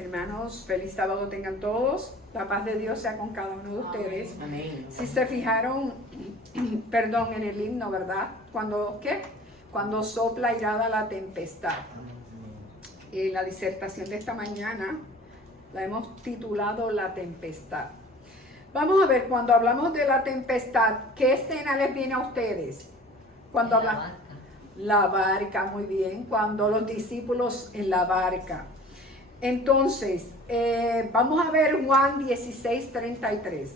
Hermanos, feliz sábado tengan todos. La paz de Dios sea con cada uno de ustedes. Amén. Si se fijaron, perdón, en el himno, ¿verdad? Cuando sopla irada la tempestad. La disertación de esta mañana la hemos titulado La Tempestad. Vamos a ver, cuando hablamos de la tempestad, ¿qué escena les viene a ustedes? Cuando hablamos la barca, muy bien, cuando los discípulos en la barca. Entonces, vamos a ver Juan 16:33.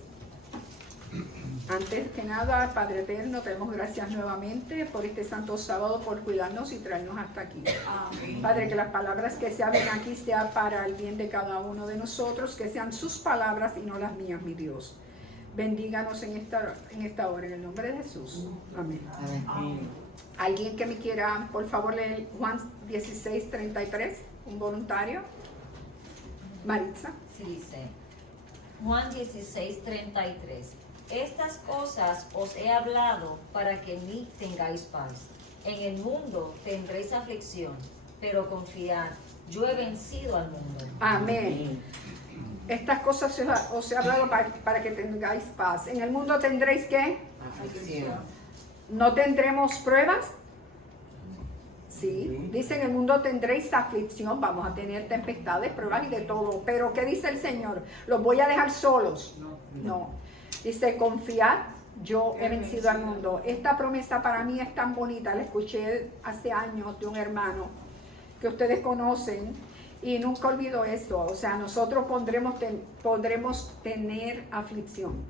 Antes que nada, Padre Eterno, te damos gracias nuevamente por este santo sábado, por cuidarnos y traernos hasta aquí. Amén. Padre, que las palabras que se hablen aquí sean para el bien de cada uno de nosotros, que sean sus palabras y no las mías, mi Dios. Bendíganos en esta hora, en el nombre de Jesús. Amén. Amén. ¿Alguien que me quiera, por favor, leer Juan 16:33? ¿Un voluntario? Maritza. Sí, dice Juan 16:33. Estas cosas os he hablado para que en mí tengáis paz. En el mundo tendréis aflicción, pero confiad, yo he vencido al mundo. Amén. Estas cosas os he hablado para que tengáis paz. En el mundo tendréis ¿qué? Aflicción. ¿No tendremos pruebas? Sí. Dice, en el mundo tendréis aflicción, vamos a tener tempestades, pruebas y de todo. Pero ¿qué dice el Señor? ¿Los voy a dejar solos? No. Dice, confiad, yo he vencido al mundo. Esta promesa para mí es tan bonita, la escuché hace años de un hermano que ustedes conocen y nunca olvido eso. O sea, nosotros podremos tener aflicción,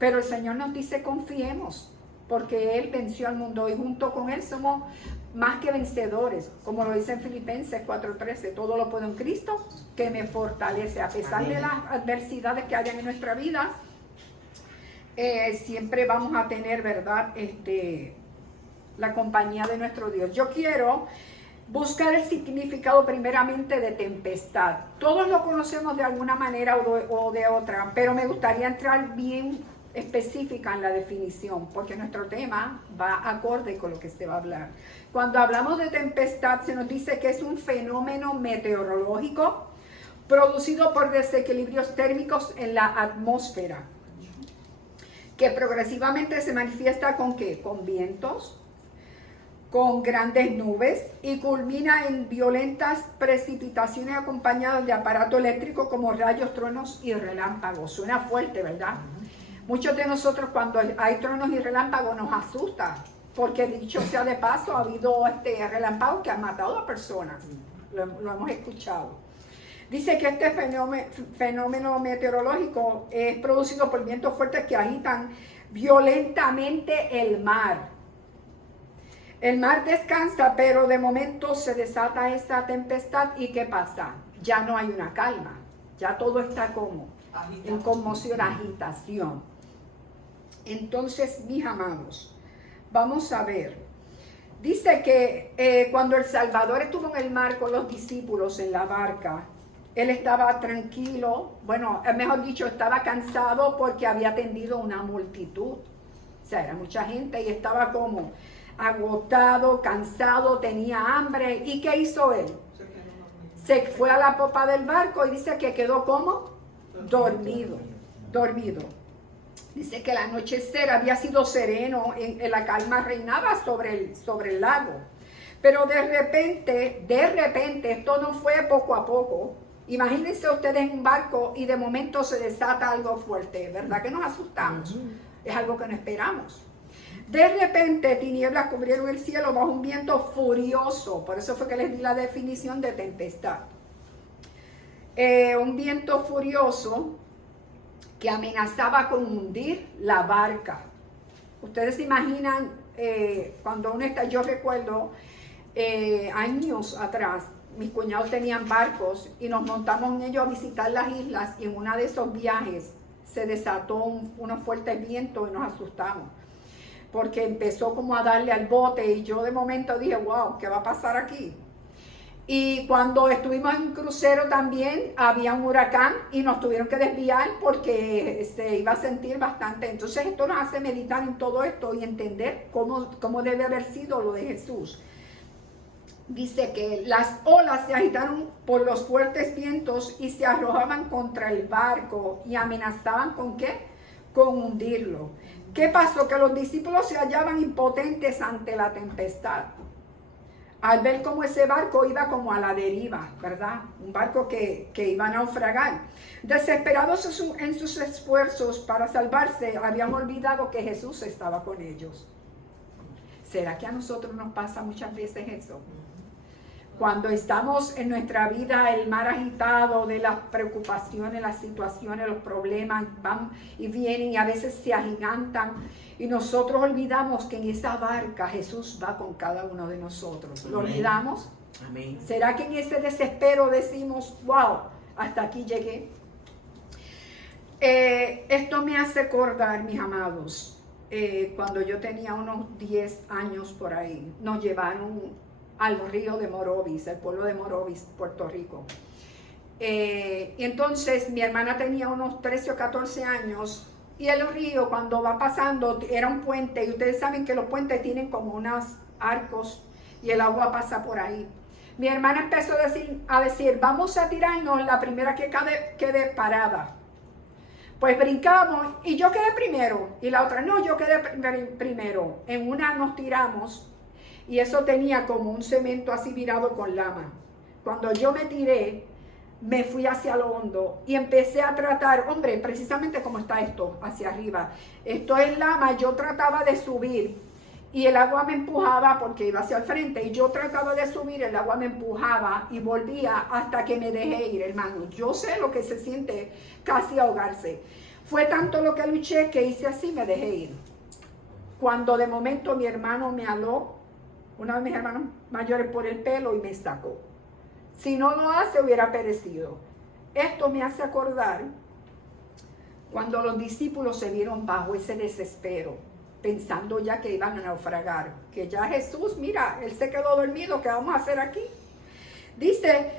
pero el Señor nos dice confiemos, porque Él venció al mundo y junto con Él somos más que vencedores, como lo dice en Filipenses 4:13, todo lo puedo en Cristo que me fortalece. A pesar de las adversidades que hayan en nuestra vida, siempre vamos a tener, ¿verdad? La compañía de nuestro Dios. Yo quiero buscar el significado primeramente de tempestad. Todos lo conocemos de alguna manera o de otra, pero me gustaría entrar bien específica en la definición, porque nuestro tema va acorde con lo que se va a hablar. Cuando hablamos de tempestad, se nos dice que es un fenómeno meteorológico producido por desequilibrios térmicos en la atmósfera, que progresivamente se manifiesta ¿con qué? Con vientos, con grandes nubes y culmina en violentas precipitaciones acompañadas de aparato eléctrico como rayos, truenos y relámpagos. Suena fuerte, ¿verdad? Muchos de nosotros cuando hay truenos y relámpagos nos asusta, porque dicho sea de paso, ha habido relámpagos que han matado a personas. Lo hemos escuchado. Dice que este fenómeno meteorológico es producido por vientos fuertes que agitan violentamente el mar. El mar descansa, pero de momento se desata esa tempestad y ¿qué pasa? Ya no hay una calma, ya todo está como en conmoción, agitación. Entonces, mis amados, vamos a ver. Dice que cuando el Salvador estuvo en el mar con los discípulos en la barca, Él estaba tranquilo, bueno, mejor dicho, estaba cansado porque había atendido una multitud. O sea, era mucha gente y estaba como agotado, cansado, tenía hambre. ¿Y qué hizo Él? Se fue a la popa del barco y dice que quedó como dormido. Dice que el anochecer había sido sereno, la calma reinaba sobre el lago. Pero de repente, esto no fue poco a poco. Imagínense ustedes en un barco y de momento se desata algo fuerte, ¿verdad que nos asustamos? Es algo que no esperamos. De repente tinieblas cubrieron el cielo bajo un viento furioso, por eso fue que les di la definición de tempestad. Un viento furioso que amenazaba con hundir la barca. Ustedes se imaginan cuando uno está, yo recuerdo años atrás, mis cuñados tenían barcos y nos montamos en ellos a visitar las islas y en uno de esos viajes se desató unos fuertes vientos y nos asustamos porque empezó como a darle al bote y yo de momento dije, wow, ¿qué va a pasar aquí? Y cuando estuvimos en un crucero también había un huracán y nos tuvieron que desviar porque se iba a sentir bastante. Entonces esto nos hace meditar en todo esto y entender cómo debe haber sido lo de Jesús. dice que las olas se agitaron por los fuertes vientos y se arrojaban contra el barco y amenazaban ¿con qué? Con hundirlo. ¿Qué pasó? Que los discípulos se hallaban impotentes ante la tempestad. Al ver cómo ese barco iba como a la deriva, ¿verdad? Un barco que iba a naufragar. Desesperados en sus esfuerzos para salvarse, habían olvidado que Jesús estaba con ellos. ¿Será que a nosotros nos pasa muchas veces eso? Cuando estamos en nuestra vida, el mar agitado de las preocupaciones, las situaciones, los problemas van y vienen y a veces se agigantan y nosotros olvidamos que en esa barca Jesús va con cada uno de nosotros. ¿Lo olvidamos? Amén. ¿Será que en ese desespero decimos, wow, hasta aquí llegué? Esto me hace acordar, mis amados, cuando yo tenía unos 10 años por ahí, nos llevaron al río de Morovis, el pueblo de Morovis, Puerto Rico. Y entonces mi hermana tenía unos 13 o 14 años y el río cuando va pasando era un puente y ustedes saben que los puentes tienen como unos arcos y el agua pasa por ahí. Mi hermana empezó a decir vamos a tirarnos la primera que quede parada. Pues brincamos y yo quedé primero y la otra no, yo quedé primero. En una nos tiramos. Y eso tenía como un cemento así virado con lama. Cuando yo me tiré, me fui hacia lo hondo y empecé a tratar, hombre, precisamente como está esto, hacia arriba. Esto es lama, yo trataba de subir y el agua me empujaba porque iba hacia el frente. Y yo trataba de subir, el agua me empujaba y volvía hasta que me dejé ir, hermano. Yo sé lo que se siente casi ahogarse. Fue tanto lo que luché que hice así, me dejé ir. Cuando de momento mi hermano me aló, uno de mis hermanos mayores por el pelo y me sacó. Si no lo hace, hubiera perecido. Esto me hace acordar cuando los discípulos se vieron bajo ese desespero, pensando ya que iban a naufragar, que ya Jesús, mira, él se quedó dormido, ¿qué vamos a hacer aquí? Dice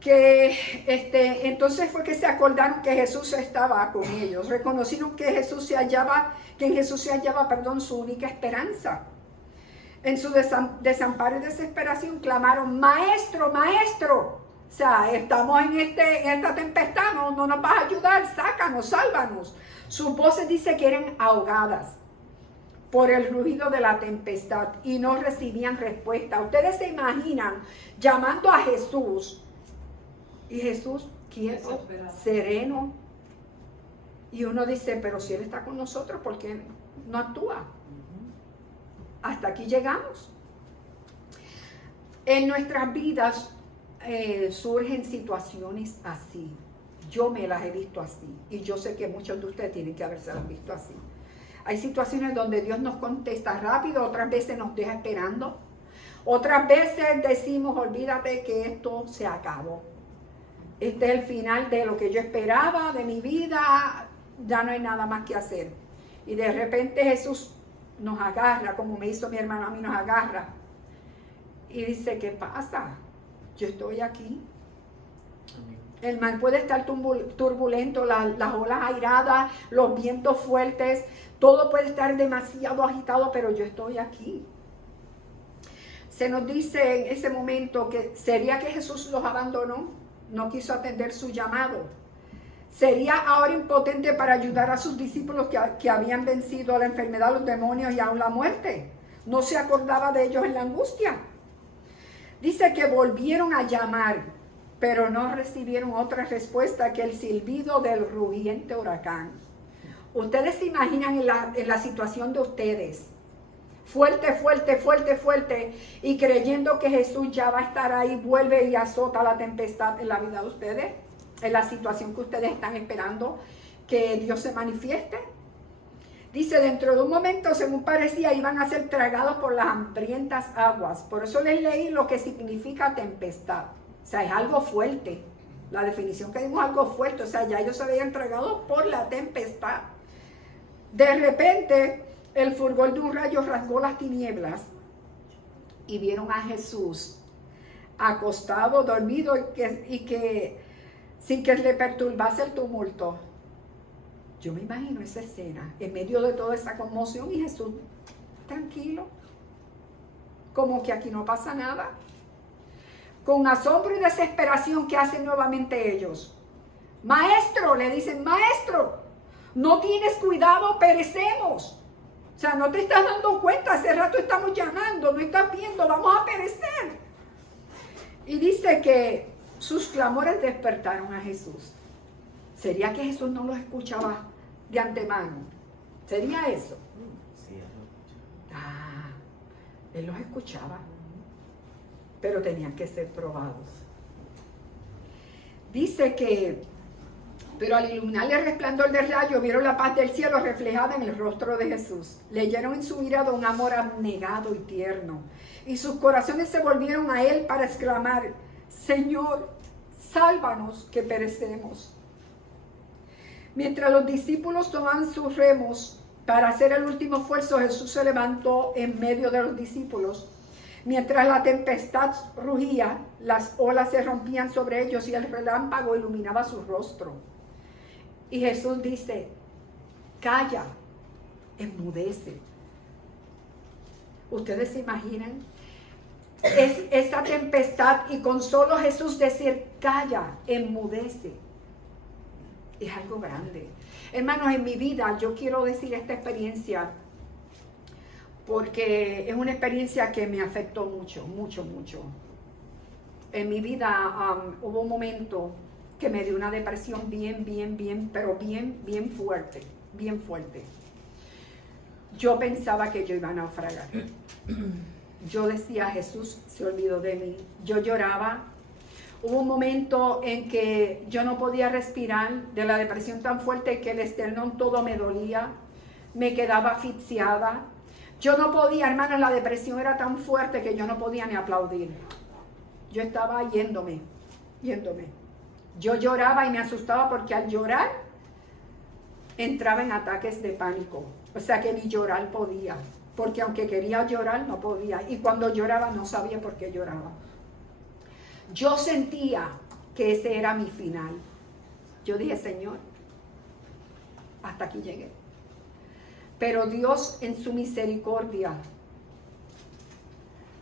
que entonces fue que se acordaron que Jesús estaba con ellos, reconocieron que en Jesús se hallaba, su única esperanza. En su desamparo y desesperación clamaron, maestro, maestro. O sea, estamos en esta tempestad, no nos vas a ayudar, sácanos, sálvanos. Sus voces dice que eran ahogadas por el ruido de la tempestad y no recibían respuesta. Ustedes se imaginan llamando a Jesús y Jesús quieto, sereno. Y uno dice, pero si Él está con nosotros, ¿por qué no actúa? Hasta aquí llegamos. En nuestras vidas surgen situaciones así. Yo me las he visto así. Y yo sé que muchos de ustedes tienen que haberse las visto así. Hay situaciones donde Dios nos contesta rápido, otras veces nos deja esperando. Otras veces decimos, olvídate que esto se acabó. Este es el final de lo que yo esperaba, de mi vida. Ya no hay nada más que hacer. Y de repente Jesús nos agarra, como me hizo mi hermano a mí, nos agarra y dice, ¿qué pasa? Yo estoy aquí. El mar puede estar turbulento, las olas airadas, los vientos fuertes, todo puede estar demasiado agitado, pero yo estoy aquí. Se nos dice en ese momento que sería que Jesús los abandonó, no quiso atender su llamado. Sería ahora impotente para ayudar a sus discípulos que habían vencido la enfermedad, los demonios y aún la muerte. No se acordaba de ellos en la angustia. Dice que volvieron a llamar, pero no recibieron otra respuesta que el silbido del rugiente huracán. Ustedes se imaginan en la situación de ustedes, fuerte, fuerte, fuerte, fuerte, y creyendo que Jesús ya va a estar ahí, vuelve y azota la tempestad en la vida de ustedes. En la situación que ustedes están esperando que Dios se manifieste. Dice, dentro de un momento, según parecía, iban a ser tragados por las hambrientas aguas. Por eso les leí lo que significa tempestad. O sea, es algo fuerte. La definición que dimos, algo fuerte. O sea, ya ellos se habían tragado por la tempestad. De repente, el fulgor de un rayo rasgó las tinieblas y vieron a Jesús acostado, dormido y que sin que le perturbase el tumulto. Yo me imagino esa escena, en medio de toda esa conmoción y Jesús tranquilo, como que aquí no pasa nada. Con asombro y desesperación, ¿qué hacen nuevamente ellos? Maestro, le dicen, maestro, no tienes cuidado, perecemos. O sea, no te estás dando cuenta, hace rato estamos llamando, no estás viendo, vamos a perecer. Y dice que sus clamores despertaron a Jesús. ¿Sería que Jesús no los escuchaba de antemano? ¿Sería eso? Sí, él lo escuchaba. Ah, él los escuchaba, pero tenían que ser probados. Dice que, pero al iluminar el resplandor del rayo, vieron la paz del cielo reflejada en el rostro de Jesús. Leyeron en su mirada un amor abnegado y tierno, y sus corazones se volvieron a él para exclamar, Señor, sálvanos que perecemos. Mientras los discípulos tomaban sus remos para hacer el último esfuerzo, Jesús se levantó en medio de los discípulos. Mientras la tempestad rugía, las olas se rompían sobre ellos y el relámpago iluminaba su rostro. Y Jesús dice, calla, enmudece. ¿Ustedes se imaginan? Es esa tempestad y con solo Jesús decir, calla, enmudece. Es algo grande. Hermanos, en mi vida yo quiero decir esta experiencia porque es una experiencia que me afectó mucho, mucho, mucho. En mi vida hubo un momento que me dio una depresión pero bien fuerte, bien fuerte. Yo pensaba que yo iba a naufragar. Yo decía, Jesús se olvidó de mí. Yo lloraba. Hubo un momento en que yo no podía respirar de la depresión tan fuerte que el esternón todo me dolía, me quedaba asfixiada. Yo no podía, hermanos, la depresión era tan fuerte que yo no podía ni aplaudir. Yo estaba yéndome. Yo lloraba y me asustaba porque al llorar entraba en ataques de pánico. O sea que ni llorar podía, porque aunque quería llorar no podía. Y cuando lloraba no sabía por qué lloraba. Yo sentía que ese era mi final. Yo dije, Señor, hasta aquí llegué. Pero Dios en su misericordia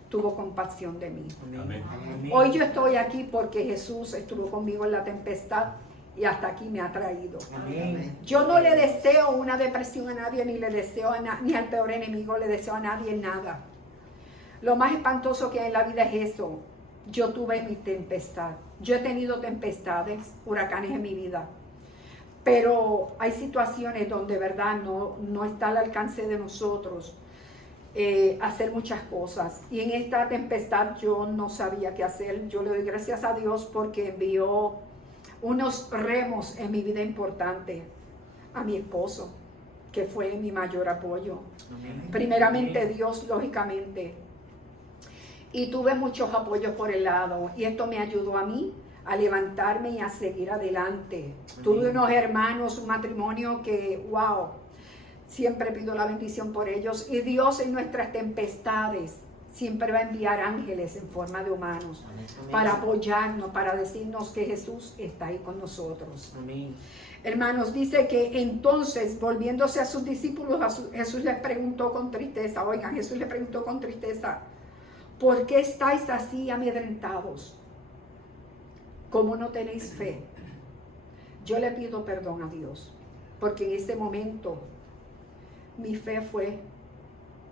tuvo compasión de mí. Amén. Amén. Hoy yo estoy aquí porque Jesús estuvo conmigo en la tempestad y hasta aquí me ha traído. Amén. Yo no le deseo una depresión a nadie, ni le deseo ni al peor enemigo, le deseo a nadie nada. Lo más espantoso que hay en la vida es eso. Yo tuve mi tempestad. Yo he tenido tempestades, huracanes en mi vida. Pero hay situaciones donde, verdad, no está al alcance de nosotros hacer muchas cosas. Y en esta tempestad yo no sabía qué hacer. Yo le doy gracias a Dios porque envió unos remos en mi vida importante. A mi esposo, que fue mi mayor apoyo. Amén. Primeramente Dios, lógicamente. Y tuve muchos apoyos por el lado. Y esto me ayudó a mí a levantarme y a seguir adelante. Amén. Tuve unos hermanos, un matrimonio que, wow, siempre pido la bendición por ellos. Y Dios en nuestras tempestades siempre va a enviar ángeles en forma de humanos Amén. para apoyarnos, para decirnos que Jesús está ahí con nosotros. Amén. Hermanos, dice que entonces, volviéndose a sus discípulos, Jesús les preguntó con tristeza, oigan, Jesús les preguntó con tristeza, ¿por qué estáis así amedrentados? ¿Cómo no tenéis fe? Yo le pido perdón a Dios, porque en ese momento mi fe fue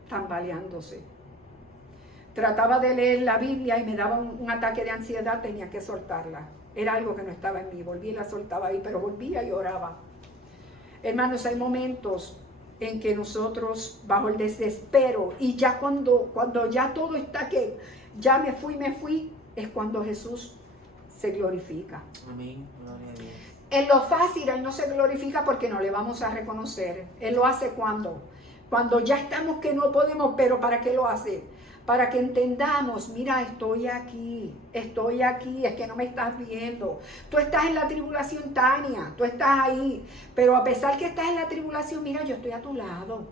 tambaleándose. Trataba de leer la Biblia y me daba un ataque de ansiedad, tenía que soltarla. Era algo que no estaba en mí, volví y la soltaba ahí, pero volvía y oraba. Hermanos, hay momentos en que nosotros, bajo el desespero, y ya cuando ya todo está que ya me fui, es cuando Jesús se glorifica. Amén. Gloria a Dios. En lo fácil Él no se glorifica porque no le vamos a reconocer. Él lo hace cuando ya estamos que no podemos, pero ¿para qué lo hace? Para que entendamos, mira, estoy aquí, es que no me estás viendo. Tú estás en la tribulación, Tania, tú estás ahí, pero a pesar que estás en la tribulación, mira, yo estoy a tu lado.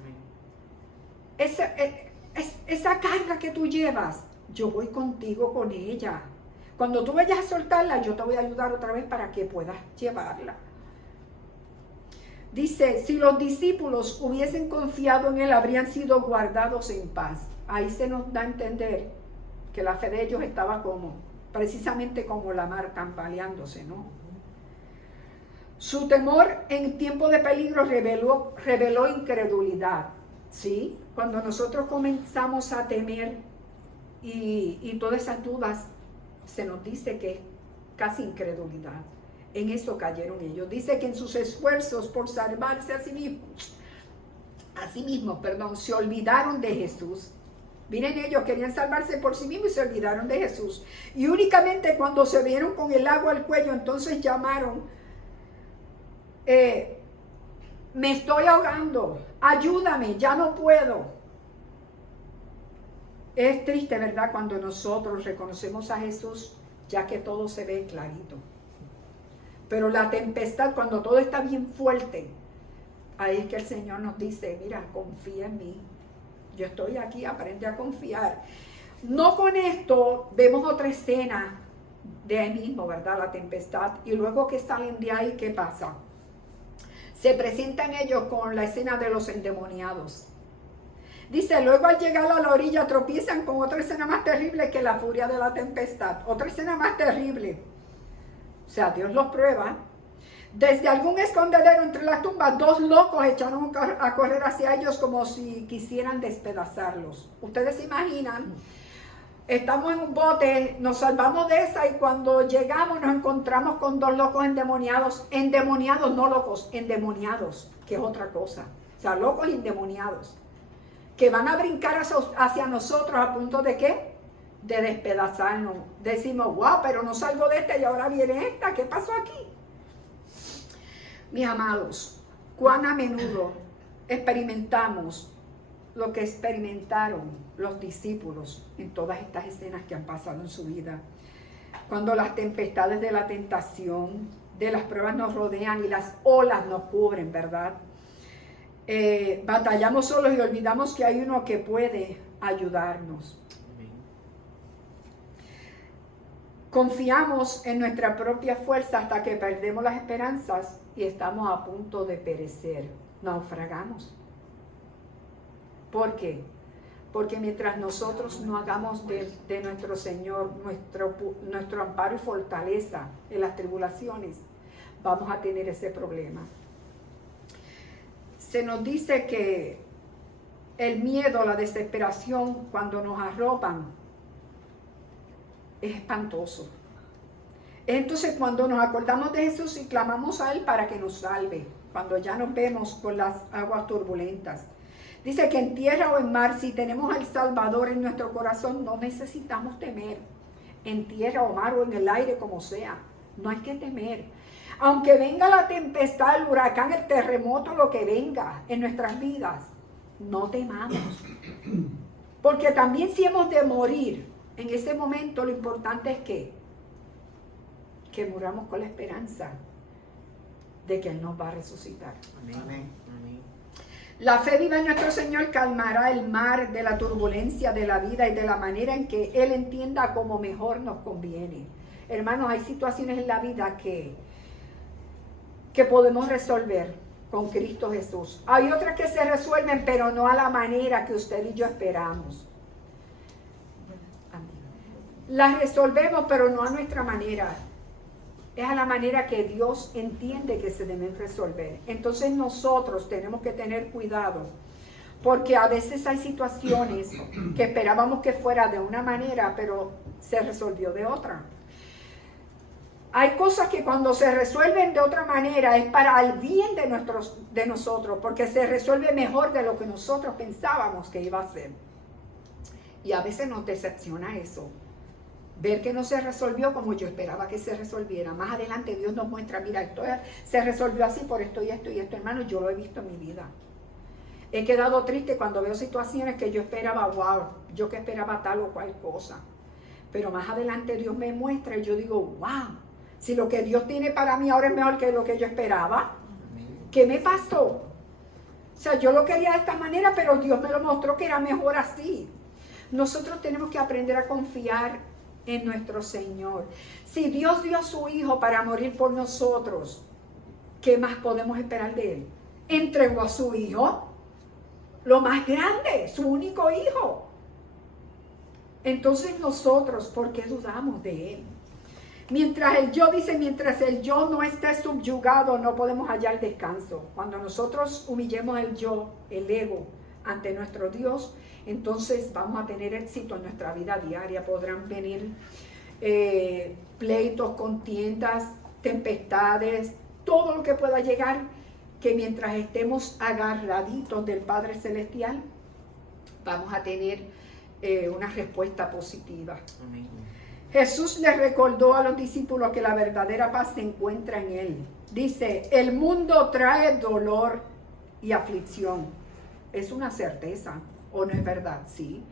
Amén. Esa carga que tú llevas, yo voy contigo con ella. Cuando tú vayas a soltarla, yo te voy a ayudar otra vez para que puedas llevarla. Dice, si los discípulos hubiesen confiado en Él, habrían sido guardados en paz. Ahí se nos da a entender que la fe de ellos estaba como, precisamente como la mar tambaleándose, ¿no? Su temor en tiempo de peligro reveló incredulidad, ¿sí? Cuando nosotros comenzamos a temer y todas esas dudas, se nos dice que es casi incredulidad. En eso cayeron ellos. Dice que en sus esfuerzos por salvarse a sí mismos, se olvidaron de Jesús. Miren, ellos querían salvarse por sí mismos y se olvidaron de Jesús. Y únicamente cuando se vieron con el agua al cuello, entonces llamaron, me estoy ahogando, ayúdame, ya no puedo. Es triste, ¿verdad?, cuando nosotros reconocemos a Jesús, ya que todo se ve clarito. Pero la tempestad, cuando todo está bien fuerte, ahí es que el Señor nos dice, mira, confía en mí. Yo estoy aquí, aprende a confiar. No con esto, vemos otra escena de ahí mismo, ¿verdad? La tempestad. Y luego que salen de ahí, ¿qué pasa? Se presentan ellos con la escena de los endemoniados. Dice, luego al llegar a la orilla tropiezan con otra escena más terrible que la furia de la tempestad. Otra escena más terrible. O sea, Dios los prueba. Desde algún escondedero entre las tumbas, 2 locos echaron a correr hacia ellos como si quisieran despedazarlos. Ustedes se imaginan, estamos en un bote, nos salvamos de esa y cuando llegamos nos encontramos con 2 locos endemoniados. Endemoniados, no locos, endemoniados, que es otra cosa. O sea, locos endemoniados, que van a brincar hacia nosotros a punto de ¿qué? De despedazarnos. Decimos, wow, pero no salgo de esta y ahora viene esta. ¿Qué pasó aquí? Mis amados, cuán a menudo experimentamos lo que experimentaron los discípulos en todas estas escenas que han pasado en su vida. Cuando las tempestades de la tentación, de las pruebas nos rodean y las olas nos cubren, ¿verdad? Batallamos solos y olvidamos que hay uno que puede ayudarnos. Confiamos en nuestra propia fuerza hasta que perdemos las esperanzas y estamos a punto de perecer. Naufragamos. ¿Por qué? Porque mientras nosotros no hagamos de nuestro Señor nuestro amparo y fortaleza en las tribulaciones, vamos a tener ese problema. Se nos dice que el miedo, la desesperación, cuando nos arropan, es espantoso. Entonces, cuando nos acordamos de Jesús y clamamos a Él para que nos salve, cuando ya nos vemos con las aguas turbulentas. Dice que en tierra o en mar, si tenemos al Salvador en nuestro corazón, no necesitamos temer. En tierra o mar o en el aire, como sea, no hay que temer. Aunque venga la tempestad, el huracán, el terremoto, lo que venga en nuestras vidas, no temamos. Porque también si hemos de morir, en ese momento lo importante es que muramos con la esperanza de que Él nos va a resucitar. Amén. Amén. La fe viva en nuestro Señor calmará el mar de la turbulencia de la vida y de la manera en que Él entienda como mejor nos conviene. Hermanos, hay situaciones en la vida que podemos resolver con Cristo Jesús. Hay otras que se resuelven, pero no a la manera que usted y yo esperamos. Las resolvemos, pero no a nuestra manera. Es a la manera que Dios entiende que se deben resolver. Entonces nosotros tenemos que tener cuidado, porque a veces hay situaciones que esperábamos que fuera de una manera, pero se resolvió de otra. Hay cosas que cuando se resuelven de otra manera es para el bien de nosotros, porque se resuelve mejor de lo que nosotros pensábamos que iba a ser. Y a veces nos decepciona eso. Ver que no se resolvió como yo esperaba que se resolviera. Más adelante Dios nos muestra, mira, esto se resolvió así por esto y esto y esto. Hermano, yo lo he visto en mi vida. He quedado triste cuando veo situaciones que yo esperaba, wow, yo que esperaba tal o cual cosa. Pero más adelante Dios me muestra y yo digo, wow, si lo que Dios tiene para mí ahora es mejor que lo que yo esperaba, ¿qué me pasó? O sea, yo lo quería de esta manera, pero Dios me lo mostró que era mejor así. Nosotros tenemos que aprender a confiar en nuestro Señor. Si Dios dio a su Hijo para morir por nosotros, ¿qué más podemos esperar de Él? Entregó a su Hijo, lo más grande, su único Hijo. Entonces nosotros, ¿por qué dudamos de Él? Mientras el yo no esté subyugado, no podemos hallar descanso. Cuando nosotros humillemos el yo, el ego, ante nuestro Dios, entonces vamos a tener éxito en nuestra vida diaria. Podrán venir pleitos, contiendas, tempestades, todo lo que pueda llegar, que mientras estemos agarraditos del Padre Celestial, vamos a tener una respuesta positiva. Amén. Jesús les recordó a los discípulos que la verdadera paz se encuentra en Él. Dice, el mundo trae dolor y aflicción. Es una certeza, ¿o no es verdad? Sí.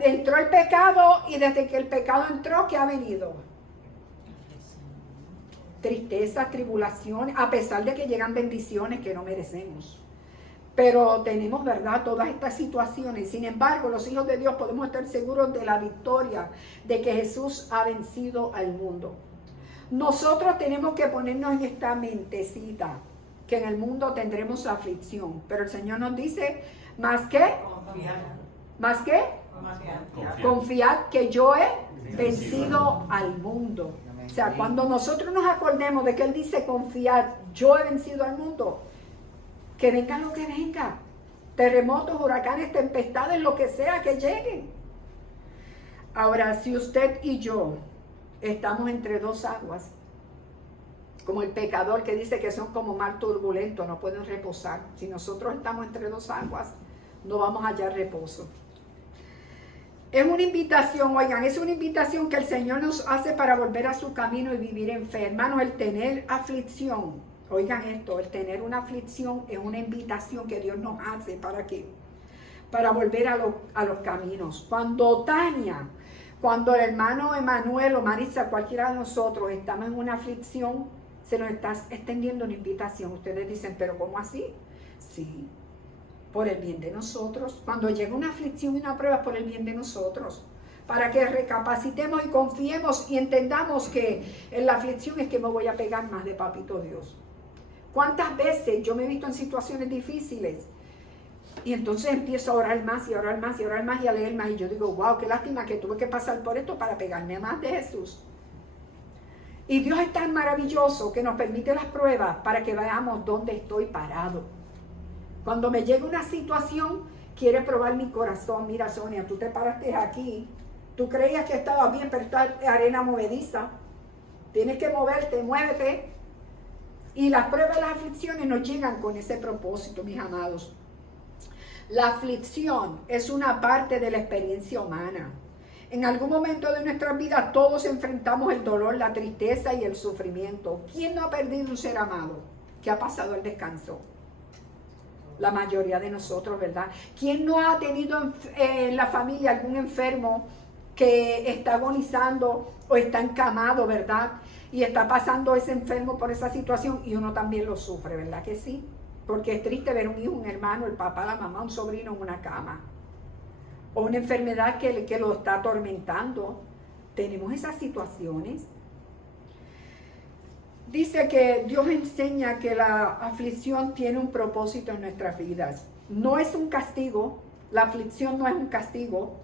Entró el pecado y desde que el pecado entró, ¿qué ha venido? Tristeza, tribulación, a pesar de que llegan bendiciones que no merecemos. Pero tenemos, ¿verdad?, todas estas situaciones. Sin embargo, los hijos de Dios podemos estar seguros de la victoria, de que Jesús ha vencido al mundo. Nosotros tenemos que ponernos en esta mentecita, que en el mundo tendremos aflicción. Pero el Señor nos dice, ¿más qué? ¿Más qué? Confiad que yo he vencido al mundo. O sea, cuando nosotros nos acordemos de que Él dice confiad, yo he vencido al mundo, que venga lo que venga, terremotos, huracanes, tempestades, lo que sea que lleguen. Ahora, si usted y yo estamos entre dos aguas, como el pecador que dice que son como mar turbulento, no pueden reposar. Si nosotros estamos entre dos aguas, no vamos a hallar reposo. Es una invitación, oigan, es una invitación que el Señor nos hace para volver a su camino y vivir en fe. Hermanos, el tener aflicción, oigan esto, el tener una aflicción es una invitación que Dios nos hace. ¿Para qué? Para volver a los caminos. Cuando Tania, cuando el hermano Emanuel o Marisa, cualquiera de nosotros, estamos en una aflicción, se nos está extendiendo una invitación. Ustedes dicen, ¿pero cómo así? Sí, por el bien de nosotros. Cuando llega una aflicción y una prueba, por el bien de nosotros. Para que recapacitemos y confiemos y entendamos que en la aflicción es que me voy a pegar más de papito Dios. ¿Cuántas veces yo me he visto en situaciones difíciles? Y entonces empiezo a orar más y a orar más y a orar más y a leer más. Y yo digo, wow, qué lástima que tuve que pasar por esto para pegarme más de Jesús. Y Dios es tan maravilloso que nos permite las pruebas para que veamos dónde estoy parado. Cuando me llega una situación, quiere probar mi corazón. Mira, Sonia, tú te paraste aquí. Tú creías que estaba bien, pero está arena movediza. Tienes que moverte, muévete. Y las pruebas y las aflicciones nos llegan con ese propósito, mis amados. La aflicción es una parte de la experiencia humana. En algún momento de nuestra vida todos enfrentamos el dolor, la tristeza y el sufrimiento. ¿Quién no ha perdido un ser amado que ha pasado el descanso? La mayoría de nosotros, ¿verdad? ¿Quién no ha tenido en la familia algún enfermo que está agonizando o está encamado, ¿verdad? Y está pasando ese enfermo por esa situación y uno también lo sufre, ¿verdad que sí? Porque es triste ver un hijo, un hermano, el papá, la mamá, un sobrino en una cama. O una enfermedad que lo está atormentando. Tenemos esas situaciones. Dice que Dios enseña que la aflicción tiene un propósito en nuestras vidas. No es un castigo, la aflicción no es un castigo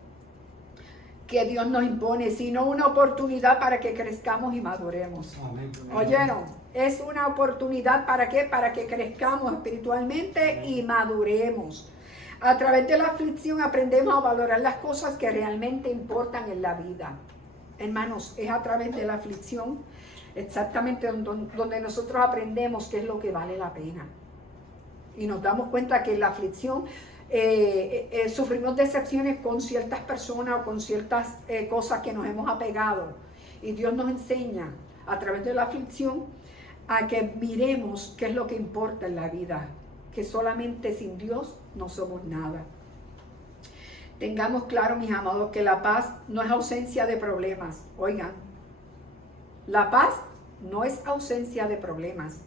que Dios nos impone, sino una oportunidad para que crezcamos y maduremos. Amén. ¿Oyeron? Es una oportunidad ¿para qué? Para que crezcamos espiritualmente y maduremos. A través de la aflicción aprendemos a valorar las cosas que realmente importan en la vida. Hermanos, es a través de la aflicción exactamente donde nosotros aprendemos qué es lo que vale la pena. Y nos damos cuenta que en la aflicción sufrimos decepciones con ciertas personas o con ciertas cosas que nos hemos apegado. Y Dios nos enseña a través de la aflicción a que miremos qué es lo que importa en la vida. Que solamente sin Dios no somos nada. Tengamos claro, mis amados, que la paz no es ausencia de problemas. Oigan, la paz no es ausencia de problemas.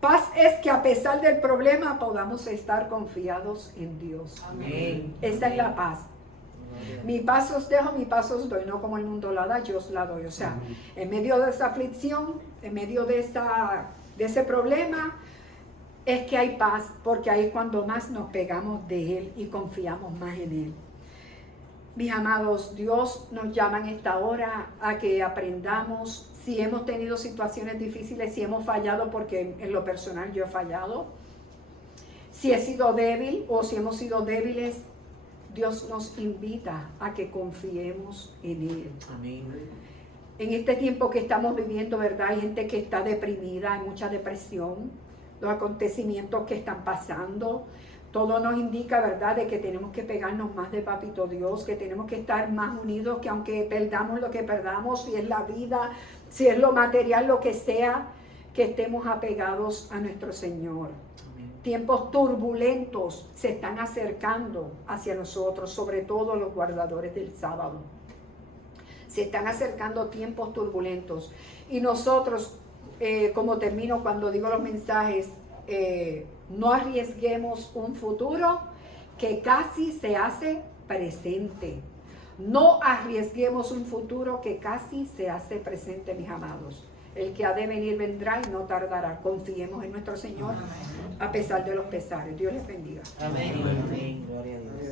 Paz es que a pesar del problema podamos estar confiados en Dios. Amén. Esa es la paz. Mi paz os dejo, mi paz os doy, no como el mundo la da, yo os la doy. O sea, en medio de esa aflicción, en medio de ese problema, es que hay paz, porque ahí es cuando más nos pegamos de Él y confiamos más en Él. Mis amados, Dios nos llama en esta hora a que aprendamos si hemos tenido situaciones difíciles, si hemos fallado, porque en lo personal yo he fallado. Si he sido débil o si hemos sido débiles, Dios nos invita a que confiemos en Él. Amén. En este tiempo que estamos viviendo, ¿verdad? Hay gente que está deprimida, hay mucha depresión, los acontecimientos que están pasando. Todo nos indica, ¿verdad?, de que tenemos que pegarnos más de Papito Dios, que tenemos que estar más unidos, que aunque perdamos lo que perdamos, si es la vida, si es lo material, lo que sea, que estemos apegados a nuestro Señor. Amén. Tiempos turbulentos se están acercando hacia nosotros, sobre todo los guardadores del sábado. Se están acercando tiempos turbulentos. Y nosotros, como termino cuando digo los mensajes, no arriesguemos un futuro que casi se hace presente. No arriesguemos un futuro que casi se hace presente, mis amados. El que ha de venir vendrá y no tardará. Confiemos en nuestro Señor a pesar de los pesares. Dios les bendiga. Amén. Amén. Gloria a Dios.